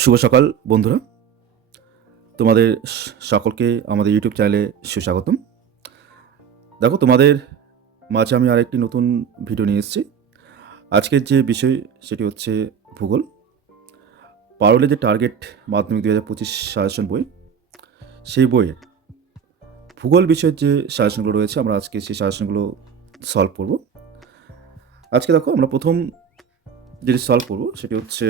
শুভ সকাল, বন্ধুরা। তোমাদের সকলকে আমাদের ইউটিউব চ্যানেলে সুস্বাগতম। দেখো, তোমাদের মাঝে আমি আরেকটি নতুন ভিডিও নিয়ে এসেছি। আজকের যে বিষয়, সেটি হচ্ছে ভূগোল। পারলে যে টার্গেট মাধ্যমিক দু হাজার পঁচিশ সাজেশন বই, সেই বইয়ের ভূগোল বিষয়ের যে সাজেশনগুলো রয়েছে, আমরা আজকে সেই সাজেশনগুলো সলভ করব। আজকে দেখো, আমরা প্রথম যেটি সলভ করব, সেটি হচ্ছে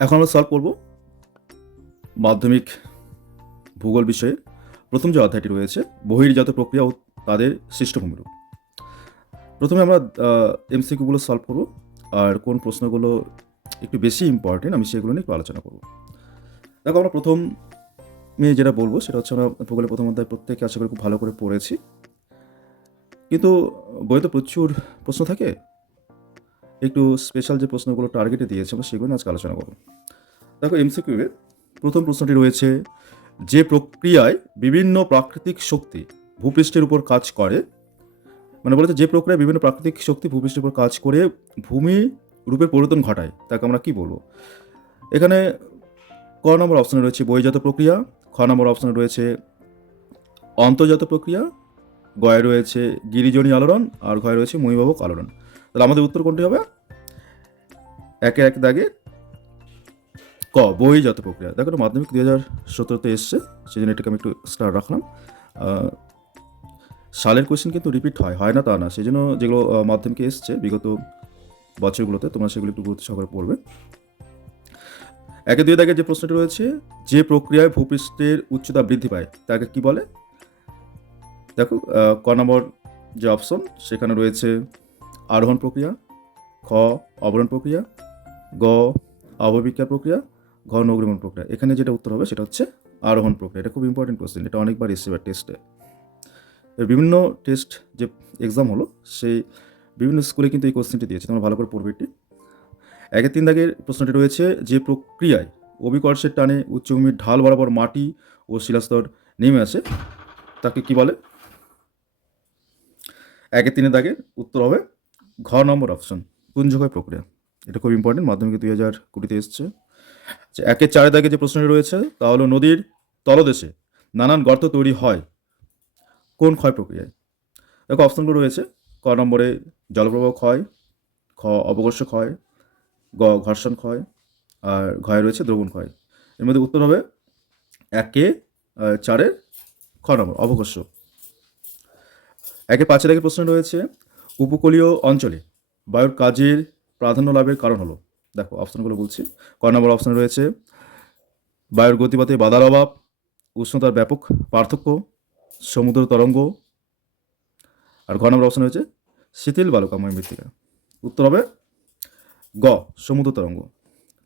এখন আমরা সলভ করব মাধ্যমিক ভূগোল বিষয়ে। প্রথম যে অধ্যায়টি রয়েছে, বহির্জাত প্রক্রিয়া ও তাদের সৃষ্টভূমিরূপ প্রথমে আমরা এমসিকিউগুলো সলভ করব, আর কোন প্রশ্নগুলো একটু বেশি ইম্পর্টেন্ট আমি সেগুলো নিয়ে একটু আলোচনা করব। দেখো, আমরা প্রথম আমি যেটা বলব, সেটা হচ্ছে আমরা ভূগোলের প্রথম অধ্যায় প্রত্যেকে আশা করি খুব ভালো করে পড়েছি। কিন্তু বইতে প্রচুর প্রশ্ন থাকে একটু স্পেশাল যে প্রশ্নগুলো টার্গেটে দিয়েছে, আমরা সেগুলো আজকে আলোচনা করব। দেখো এমসিকিউ এর প্রথম প্রশ্নটি রয়েছে, যে প্রক্রিয়ায় বিভিন্ন প্রাকৃতিক শক্তি ভূপৃষ্ঠের উপর কাজ করে মানে বলেছে যে প্রক্রিয়ায় বিভিন্ন প্রাকৃতিক শক্তি ভূপৃষ্ঠের উপর কাজ করে ভূমি রূপের পরিবর্তন ঘটায়, তাকে আমরা কি বলব? এখানে ক নম্বর অপশনে রয়েছে বহিজাত প্রক্রিয়া, খ নম্বর অপশনে রয়েছে অন্তর্জাত প্রক্রিয়া গয়ে রয়েছে গিরিজনী আলোড়ন আর ঘয়ে রয়েছে মহিভাবক আলোড়ন। তাহলে আমাদের উত্তর কোনটি হবে? একে এক দাগে ক, বই বহিজাত প্রক্রিয়া। দেখো মাধ্যমিক দুই হাজার সতেরোতে এসছে সেই জন্য এটাকে আমি একটু স্টার রাখলাম। সালের কোয়েশ্চেন কিন্তু রিপিট হয় হয় না তা না। সেই জন্য যেগুলো মাধ্যমিকে এসছে, বিগত বছরগুলোতে তোমরা সেগুলো একটু গুরুত্ব সহকারে পড়বে। একে দুই দাগে যে প্রশ্নটি রয়েছে, যে প্রক্রিয়ায় ভূপৃষ্ঠের উচ্চতা বৃদ্ধি পায়, তাকে কি বলে? দেখো ক নম্বর যে অপশন, সেখানে রয়েছে আরোহণ প্রক্রিয়া, খ, অবরোহণ প্রক্রিয়া, গ, অববিক্রিয়া প্রক্রিয়া, ঘ, নগ্রমণ প্রক্রিয়া। এখানে যেটা উত্তর হবে, সেটা হচ্ছে আরোহণ প্রক্রিয়া। এটা খুব ইম্পর্টেন্ট কোশ্চেন এটা অনেকবার এসছে টেস্টে বিভিন্ন টেস্ট যে এক্সাম হলো, সেই বিভিন্ন স্কুলে কিন্তু এই কোশ্চেনটি দিয়েছে, তোমরা ভালো করে পড়বে এটি। একের তিন দাগের প্রশ্নটি রয়েছে, যে প্রক্রিয়ায় অভিকর্ষের টানে উচ্চভূমির ঢাল বরাবর মাটি ও শিলাস্তর নেমে আসে, তাকে কি বলে? একের তিনের দাগের উত্তর হবে ঘ নম্বর অপশন পুঞ্জকয় প্রক্রিয়া। এটা খুব ইম্পর্টেন্ট মাধ্যমিকে দুই হাজার কুড়িতে এসছে। আচ্ছা, একের চারের দাগে যে প্রশ্নটি রয়েছে তা হলো নদীর তলদেশে নানান গর্ত তৈরি হয়। কোন ক্ষয় প্রক্রিয়ায়? দেখো অপশনগুলো রয়েছে। ক নম্বরে জলপ্রবাহ ক্ষয় খ অবকর্ষ ক্ষয় গ ঘর্ষণ ক্ষয় আর ঘয়ে রয়েছে দ্রবণ ক্ষয়। এর মধ্যে উত্তর হবে একে চারের খ নম্বর অবকর্ষ। একে পাঁচের আগে প্রশ্ন রয়েছে, উপকূলীয় অঞ্চলে বায়ুর কাজের প্রাধান্য লাভের কারণ হলো। দেখো, অপশনগুলো বলছি। ক নম্বর অপশন রয়েছে, বায়ুর গতিপথে বাধার অভাব, উষ্ণতার ব্যাপক পার্থক্য, সমুদ্র তরঙ্গ। আর ঘ নম্বর অপশন রয়েছে, শিথিল বালুকাময় মৃত্তিকা। উত্তর হবে গ, সমুদ্র তরঙ্গ।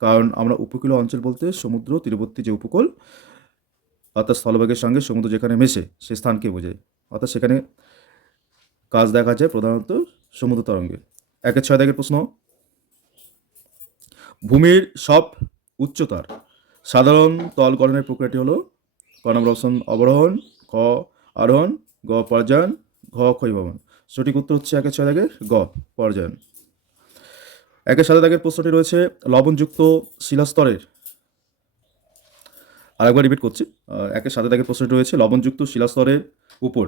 কারণ আমরা উপকূলীয় অঞ্চল বলতে সমুদ্র, তীরবর্তী যে উপকূল, অর্থাৎ স্থলভাগের সঙ্গে সমুদ্র যেখানে মেশে সেই স্থানকে বোঝায়। অর্থাৎ সেখানে কাজ দেখা যায় প্রধানত সমুদ্র তরঙ্গে। একের ছয় দাগের প্রশ্ন, ভূমির সব উচ্চতার সাধারণ তল গঠনের প্রক্রিয়াটি হলো ক নম্বর অপশন, অবরোহণ ক আরোহণ, গ পর্যায়ন ঘ ক্ষয়ভবন। সঠিক উত্তর হচ্ছে একের ছয় দাগের গ পর্যায়ন একের সাথে দাগের প্রশ্নটি রয়েছে লবণযুক্ত শিলাস্তরের। আরেকবার রিপিট করছি একের সাথে দাগের প্রশ্নটি রয়েছে লবণযুক্ত শিলাস্তরের উপর।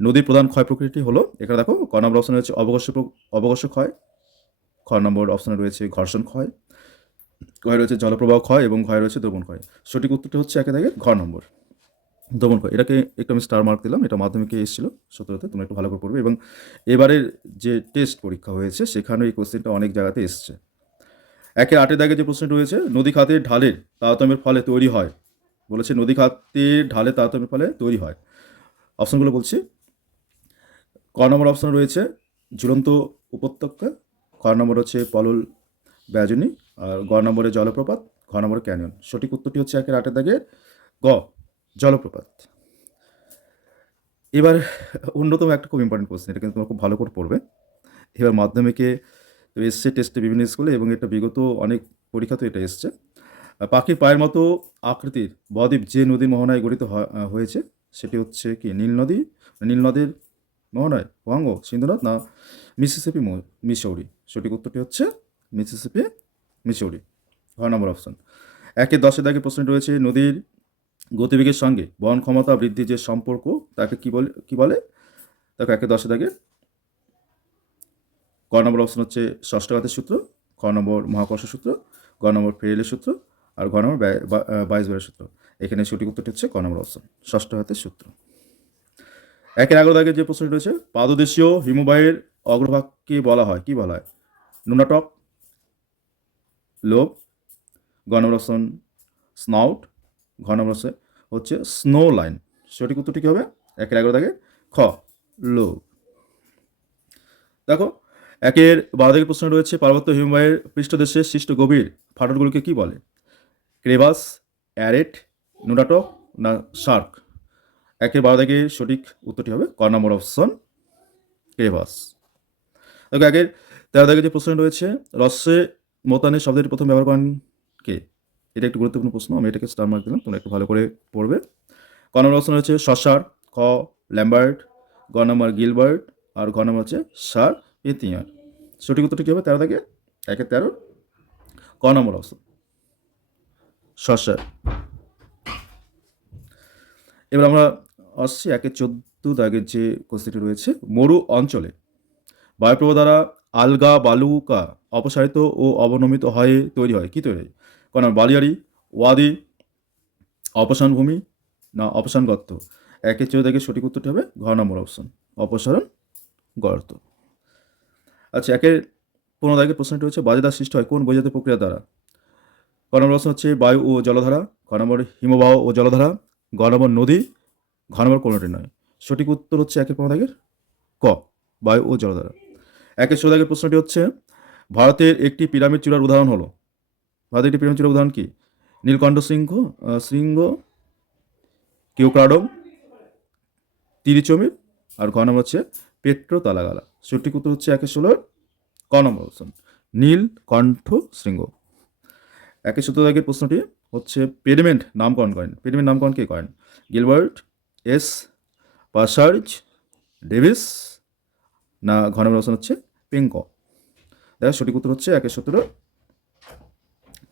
নদীর প্রধান ক্ষয় প্রক্রিয়াটি হলো, এখানে দেখো, ক নম্বর অপশনে রয়েছে অবকর্ষ প্র- অবকর্ষ ক্ষয়, খ নম্বর অপশনে রয়েছে ঘর্ষণ ক্ষয় ঘয় রয়েছে জলপ্রবাহ ক্ষয় এবং ঘয় রয়েছে দ্রবণ ক্ষয়। সঠিক উত্তরটি হচ্ছে একে দাগে ঘর নম্বর, দ্রবণ ক্ষয়। এটাকে একটু আমি স্টার মার্ক দিলাম, এটা মাধ্যমিকে এসেছিল, সতেরোতে, তোমরা একটু ভালো করে পড়বে। এবং এবারের যে টেস্ট পরীক্ষা হয়েছে, সেখানে এই কোশ্চেনটা অনেক জায়গাতে এসছে। একের আটের দাগে যে প্রশ্নটি রয়েছে, নদী খাতের ঢালের তারতম্যের ফলে তৈরি হয়। বলেছে, নদী খাতের ঢালে তারতম্যের ফলে তৈরি হয়। অপশনগুলো বলছি। ক নম্বর অপশন রয়েছে ঝুলন্ত উপত্যকা খ নম্বর হচ্ছে পলল ব্যাজনী, আর গ নম্বরে জলপ্রপাত ঘ নম্বরে ক্যানিয়ন। সঠিক উত্তরটি হচ্ছে একের আটের দাগের গ, জলপ্রপাত। এবার অন্যতম একটা খুব ইম্পর্টেন্ট কোশ্চেন এটা কিন্তু তোমরা খুব ভালো করে পড়বে। এবার মাধ্যমিকে এসছে টেস্টে বিভিন্ন স্কুলে এবং এটা বিগত অনেক পরীক্ষাতে এটা এসছে। পাখির পায়ের মতো আকৃতির বদ্বীপ যে নদী মোহনায় গঠিত হয়- হয়েছে, সেটি হচ্ছে কি? নীল নদী? নীল নদের মোহনায় ওয়াঙ্গ, সিন্ধুনাথ না মিসিসিপি মিসৌরি? সঠিক উত্তরটি হচ্ছে মিসিসিপি মিসৌরি। ঘর নম্বর অপশন। একের দশে দাগে প্রশ্ন রয়েছে, নদীর গতিবেগের সঙ্গে বহন ক্ষমতা বৃদ্ধির যে সম্পর্ক, তাকে কি বলে কি বলে? তাকে একে দশে দাগে। ক নম্বর অপশন হচ্ছে ষষ্ঠ ঘাতের সূত্র খ নম্বর মহাকর্ষ সূত্র গ নম্বর ফেরেলের সূত্র, আর ঘ নম্বর বাইশ সূত্র। এখানে সঠিক উত্তরটি হচ্ছে ক নম্বর অপশন, ষষ্ঠ হাতের সূত্র। একের এগারো দাগে যে প্রশ্নটি রয়েছে, পাদদেশীয় হিমবাহের অগ্রভাগকে বলা হয়, কি বলা হয়? নুনাটক লোভ গ নম্বর অপশন স্নাউট ঘ হচ্ছে স্নো লাইন। সঠিক উত্তরটি কী হবে? একের এগারো দাগে খ লোভ দেখো, একের বারো দিকের প্রশ্ন রয়েছে, পার্বত্য হিমবাহের পৃষ্ঠদেশে সৃষ্ট গভীর ফাটলগুলোকে কি বলে? ক্রেভাস, অ্যারেট নুডাটক না শার্ক? একের বারো দিকে সঠিক উত্তরটি হবে ক নম্বর অপশন ক্রেভাস দেখো, একের তেরো দিকে যে প্রশ্ন রয়েছে রস্যে মোতানের শব্দটি প্রথম ব্যবহার করেন কে? এটা একটু গুরুত্বপূর্ণ প্রশ্ন, আমি এটাকে স্টার মার্ক দিলাম, তোমরা একটু ভালো করে পড়বে। ক নম্বর অপশন হচ্ছে শশার খ ল্যাম্বার্ট, গ নম্বর গিলবার্ট, আর ঘ নম্বর হচ্ছে সার এতিয়ার সঠিক উত্তরটি কী হবে তেরো থেকে একে তেরো। ক নম্বর অপশন শশার এবার আমরা আসছি একে চোদ্দ দাগের যে কোশ্চেনটি রয়েছে, মরু অঞ্চলে। বায়ুপ্রবাহ দ্বারা আলগা বালুকা অপসারিত ও অবনমিত হয়ে তৈরি হয়। কি তৈরি হয়? কোন বালিয়ারি ওয়াদি, অপসারণ ভূমি না অপসারণ গর্ত একের চোদ্দ দাগের সঠিক উত্তরটি হবে ঘ নম্বর অপশন অপসারণ গর্ত। আচ্ছা একের পনেরো দাগের প্রশ্নটি হচ্ছে বাজাদার সৃষ্টি হয় কোন বৈজাতীয় প্রক্রিয়া দ্বারা? ক নম্বর প্রশ্ন হচ্ছে বায়ু ও জলধারা খ নম্বর হিমবাহ ও জলধারা গ নম্বর নদী ঘ নম্বর কোনোটি নয়। সঠিক উত্তর হচ্ছে একের পনেরো দাগের ক বায়ু ও জলধারা। একের ষোলো দাগের প্রশ্নটি হচ্ছে ভারতের একটি পিরামিড চূড়ার উদাহরণ হলো। ভারতের একটি পিরামিড চূড়ার উদাহরণ কি? নীলকণ্ঠ সিংহ আহ, শৃঙ্গ কিউক্রাডম তিরিচমির আর ঘ নম্বর হচ্ছে পেট্রো তালাগালা সঠিক উত্তর হচ্ছে একের ষোলোর ক নম্বর অপশন নীল কণ্ঠ শৃঙ্গ। একের সত্তর দাগের প্রশ্নটি হচ্ছে পেডিমেন্ট নামকরণ করেন। পেডিমেন্ট নামকরণ কে করেন? গিলবার্ট এস পাসার্জ ডেভিস, না ঘ নম্বর অপশন হচ্ছে পিঙ্ক। দেখো, সঠিক উত্তর হচ্ছে একের সতেরো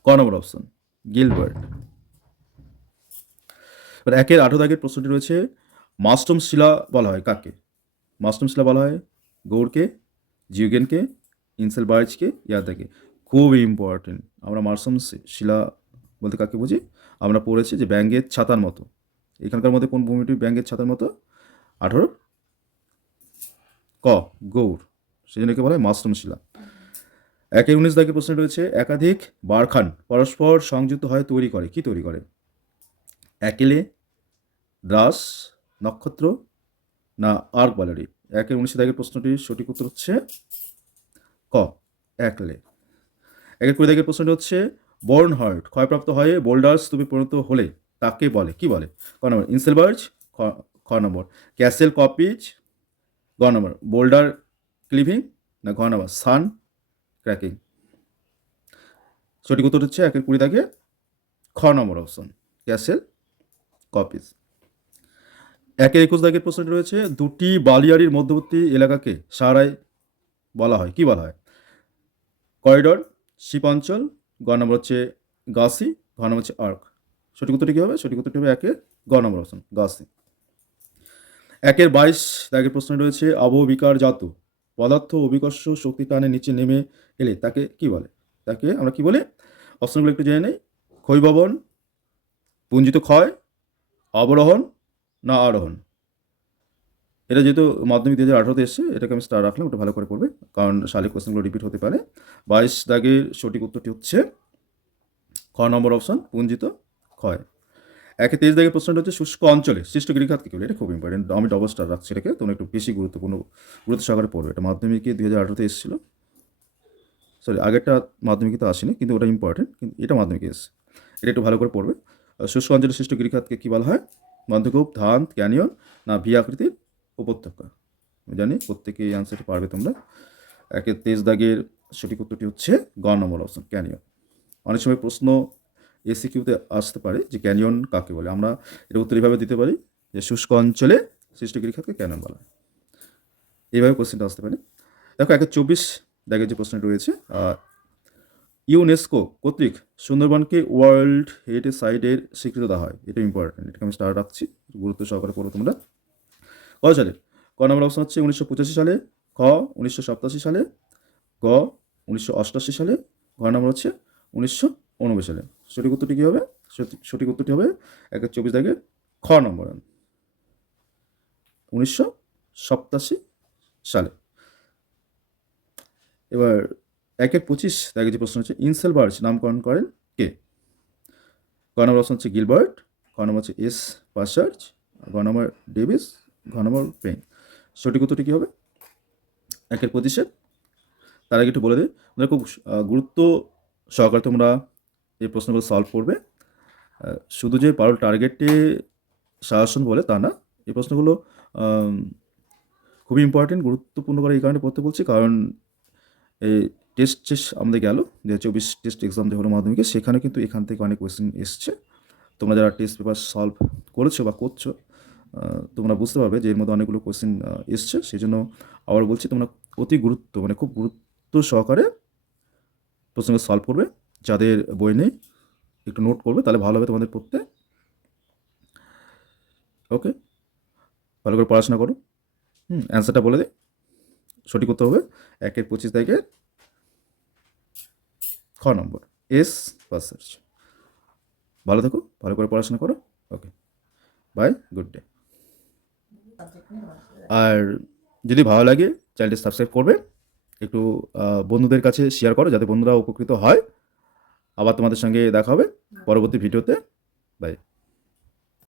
ক নম্বর অপশন গিলবার্ট। এবার একের আঠো দাগের প্রশ্নটি রয়েছে মাস্টম শিলা বলা হয় কাকে? মাস্টম শিলা বলা হয় গৌড়কে জিউগেনকে ইনসেল বার্জকে ইয়াদাকে। খুবই ইম্পর্টেন্ট আমরা মার্সম শিলা বলতে কাকে বুঝি? আমরা পড়েছি যে ব্যাঙ্গের ছাতার মতো। এখানকার মধ্যে কোন ভূমিটি ব্যাঙ্গের ছাতার মতো? আঠারো। ক জন্য একে বলা হয় মাস্টম শিলা। একের উনিশ দাগের প্রশ্ন রয়েছে, একাধিক বারখান পরস্পর সংযুক্ত হয়ে, তৈরি করে, কি তৈরি করে? একেলে, দ্রাস, নক্ষত্র না আর্ক বালারি? একের উনিশ দাগের প্রশ্নটির সঠিক উত্তর হচ্ছে ক, একলে। একের কুড়ি দাগের প্রশ্নটি হচ্ছে বর্ন হার্ট ক্ষয়প্রাপ্ত হয়ে বোল্ডার স্তূপে পরিণত হলে তাকে বলে, কি বলে? ক নম্বর ইনসেলবার্জ খ নম্বর ক্যাসেল কপিজ গ নম্বর বোল্ডার ক্লিভিং না ঘ নম্বর সান ক্র্যাকিং সঠিক উত্তর হচ্ছে একের কুড়ি দাগে খ নম্বর অপশন ক্যাসেল কপিজ একের একুশ দাগের প্রশ্নটি রয়েছে, দুটি বালিয়াড়ির মধ্যবর্তী এলাকাকে সারায় বলা হয়, কি বলা হয়? করিডর শিপাঞ্চল গ নম্বর হচ্ছে গাসি ঘ নম্বর হচ্ছে আর্ক সঠিক উত্তরটি কী হবে? সঠিক উত্তরটি হবে একের গ নম্বর অপশন গাছি একের বাইশ দাগের প্রশ্ন রয়েছে আবহবিকার জাত, পদার্থ অভিকর্ষ শক্তি টানে নিচে নেমে এলে তাকে কি বলে? তাকে আমরা কি বলি? অপশনগুলো একটু জেনে নেই। ক্ষয়ভবন, পুঞ্জিত ক্ষয়, অবরোহণ না আরোহণ? এটা যেহেতু মাধ্যমিক দু হাজার আঠারোতে এসছে, এটাকে আমি স্টার রাখলাম, ওটা ভালো করে পড়বে, কারণ শালিক কোশ্চেনগুলো রিপিট হতে পারে। বাইশ দাগের সঠিক উত্তরটি হচ্ছে, খ নম্বর অপশন পুঞ্জিত ক্ষয় একে তেইশ দাগের প্রশ্নটা হচ্ছে শুষ্ক অঞ্চলে, সৃষ্ট গিরিখাত কী করে এটা খুব ইম্পর্টেন্ট আমি ডবল স্টার রাখছি এটাকে তোমরা একটু বেশি গুরুত্বপূর্ণ, গুরুত্ব সহকারে পড়বে। এটা মাধ্যমিকে দুই হাজার আঠারোতে এসেছিল। সরি আগেরটা মাধ্যমিকে তো আসেনি, কিন্তু ওটা ইম্পর্টেন্ট কিন্তু এটা মাধ্যমিকে এসেছে। এটা একটু ভালো করে পড়বে। শুষ্ক অঞ্চলে সৃষ্ট গিরিখাতকে কী বলা হয়? মধ্যকূপ ধান ক্যানিয়ন না ভি আকৃতির উপত্যকা। আমি জানি প্রত্যেকে এই আনসারটি পারবে তোমরা। একে তেজ দাগের সঠিক উত্তরটি হচ্ছে গ নম্বর অপশন ক্যানিয়ন অনেক সময় প্রশ্ন এসি কিউতে আসতে পারে যে ক্যানিয়ন কাকে বলে। আমরা এটা উত্তর এইভাবে দিতে পারি যে শুষ্ক অঞ্চলে সৃষ্ট গিরিখাতকে ক্যানিয়ন বলা হয়। এইভাবে কোশ্চেনটা আসতে পারে। দেখো একের চব্বিশ দেখে যে প্রশ্ন রয়েছে ইউনেস্কো কর্তৃক সুন্দরবনকে ওয়ার্ল্ড হেরিটেজ সাইটের স্বীকৃতি দেওয়া হয়। এটা ইম্পর্টেন্ট এটাকে আমি স্টার রাখছি, গুরুত্ব সহকারে পড়ো তোমরা। কত সালে? ক নম্বর অপশন হচ্ছে উনিশশো পঁচাশি সালে, খ উনিশশো সপ্তাশি সালে, গ উনিশশো অষ্টাশি সালে, ঘ নম্বর হচ্ছে উনিশশো উনব্বই সালে। সঠিক উত্তরটি কী হবে? সঠিক- উত্তরটি হবে একের চব্বিশ দাগে খ নম্বর উনিশশো সপ্তাশি সালে। এবার একের পঁচিশ দাগে যে প্রশ্ন হচ্ছে ইনসেল বার্চ নামকরণ করেন কে? ক নম্বর অপশন হচ্ছে গিলবার্ট ক নম্বর হচ্ছে এস পাসার্চ ঘ নম্বর ডেভিস ঘ নম্বর পেন সঠিক উত্তরটি কী হবে? একের পঁচিশে তার আগে একটু বলে দিই খুব গুরুত্ব সহকারে তোমরা এই প্রশ্নগুলো সলভ করবে শুধু যে পারো টার্গেটে শাসন বলে তা না, এই প্রশ্নগুলো খুবই ইম্পর্টেন্ট গুরুত্বপূর্ণ করে এই কারণে পড়তে বলছি। কারণ এই টেস্ট যে আমাদের গেল যে চব্বিশ টেস্ট এক্সাম যে হলো মাধ্যমিকে সেখানে কিন্তু এখান থেকে অনেক কোয়েশ্চেন এসছে। তোমরা যারা টেস্ট পেপার সলভ করেছ বা করছ তোমরা বুঝতে পারবে যে এর মধ্যে অনেকগুলো কোয়েশ্চেন এসছে। সেই জন্য আবার বলছি তোমরা অতি গুরুত্ব মানে খুব গুরুত্ব সহকারে প্রশ্নগুলো সলভ করবে। যাদের বই নেই, একটু নোট করবে, তাহলে ভালো হবে তোমাদের পড়তে। ওকে ভালো করে পড়াশোনা করো। হুম অ্যান্সারটা বলে দে। সঠিক করতে হবে একের পঁচিশ তারিখের খ নম্বর। এস পাস সার্চ ভালো থাকো, ভালো করে পড়াশোনা করো। ওকে বাই গুড ডে আর যদি ভালো লাগে চ্যানেলটি সাবস্ক্রাইব করবে। একটু বন্ধুদের কাছে শেয়ার করো, যাতে বন্ধুরা উপকৃত হয়। আবার তোমাদের সঙ্গে দেখা হবে পরবর্তী ভিডিওতে। বাই